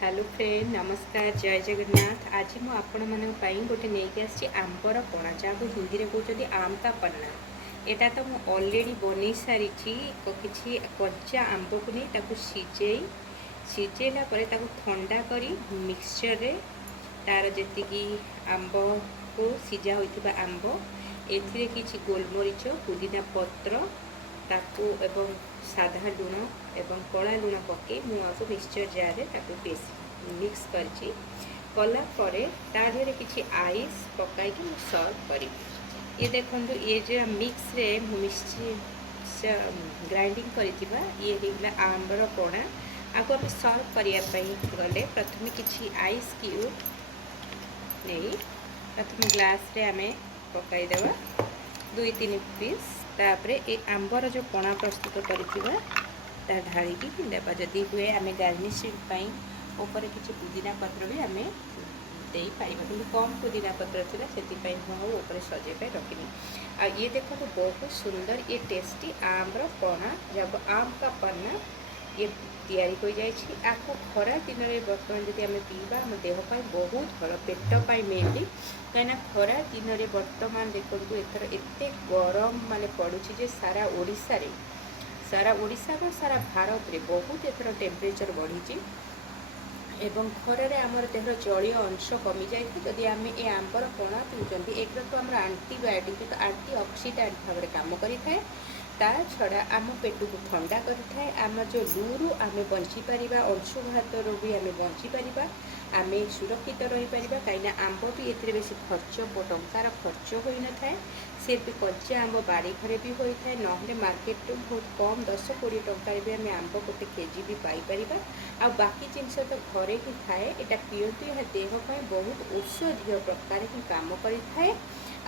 Hello friend नमस्कार जय जगन्नाथ। आज मु आपण मानी गोटे नहीं आसी आंबर पणा जहाँ को हिंदी में कहते आम का पन्ना। यहाँ तो मुझे ऑलरेडी बन सारी किसी कच्चा आंब को नहीं सिझेला ठंडा करी मिक्सचर रे तार जी आंब को सिझा होता आंब एथिरे किछि गोलमरीच पुदीना पत्र ताकू एवं साधा लुण एवं कला लुण पके मुझे मिक्सचर जार ताकू बेस मिक्स करछि कला परे ताधरे किछि आइस पकाई कि सर्व करी। ये देखंतु ये जो मिक्स रे मिक्सचर ग्राइंडिंग करिथिबा ये हेला आंबर पणा। आगो हम सर्व करिया पई गले प्रथमे किछि आइस क्यूब नहीं प्रथम ग्लास रे आमे पकाई देबा 2-3 पीस तापरे ए आंबर जो पणा प्रस्तुत करिथिबा ता ढाळिकी देबा। जदि हुए आमे गार्निशिंग पई ऊपर किछि पुदीना पत्र भी आमे देई पाइबा कि कम पुदीना पत्र थिला सेति पई हम ऊपर सजे पे रखिनी। आ ये देखो तो बहुत सुंदर ये टेस्टी आंबर पणा जब आम का पन्ना ये तैयारी हो जाइए। आपको खरा दिन में बर्तमान जब आम पीवा आम देहपाई बहुत भल पेट पाई मेनली कहीं खरा दिन में बर्तमान देखो एथर एत गरम मान पड़ुछि सारा ओडिशा सारा भारत में बहुत एथर टेम्परेचर बढ़ी एवं खरारे आमर देहर जलीय अंश कमी जाए जदि आम ए आंबर पणा पीउछंती एक तो आम आंटीबायोटिक तो आंटी ऑक्सीडेंट भाव में काम करें ता छड़ा आम पेट को ठंडा करें आम जो लूरु आम बंचीपर अंशुघात भी आम बंचीपर आम सुरक्षित रही पार कहीं आंब भी ए बेस खर्च टंकार खर्च हो न था सी भी कच्चा आंब बाड़ी घरे भी होता है ना मार्केट बहुत कम 10-20 टंकार भी आम आंब गोटे केजी भी पाइपर आ बाकी जिनस तो घरे ही थाए यहाँ पीतु यह देहपाई बहुत औषधीय प्रकार ही काम करें।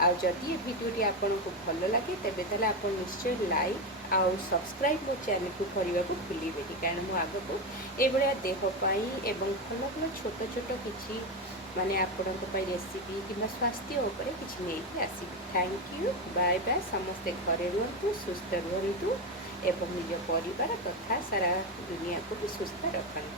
आदि ये भिडियोटी आपन को भल लगे तेबे ताले आपन निश्चय लाइक आउ सब्सक्राइब मो चैनल को करने को भूलिबेनी कारण मु आग को ये देहपाई एवं भल भल छोट छोट किसी माने आपण रेसिपी कि स्वास्थ्य उपर किसी नहीं आसबि। Thank you bye bye. समस्ते घरे रुहतु सुस्थ रुहतु एवं निज परिवार तथा सारा दुनिया को भी सुस्थ रखु।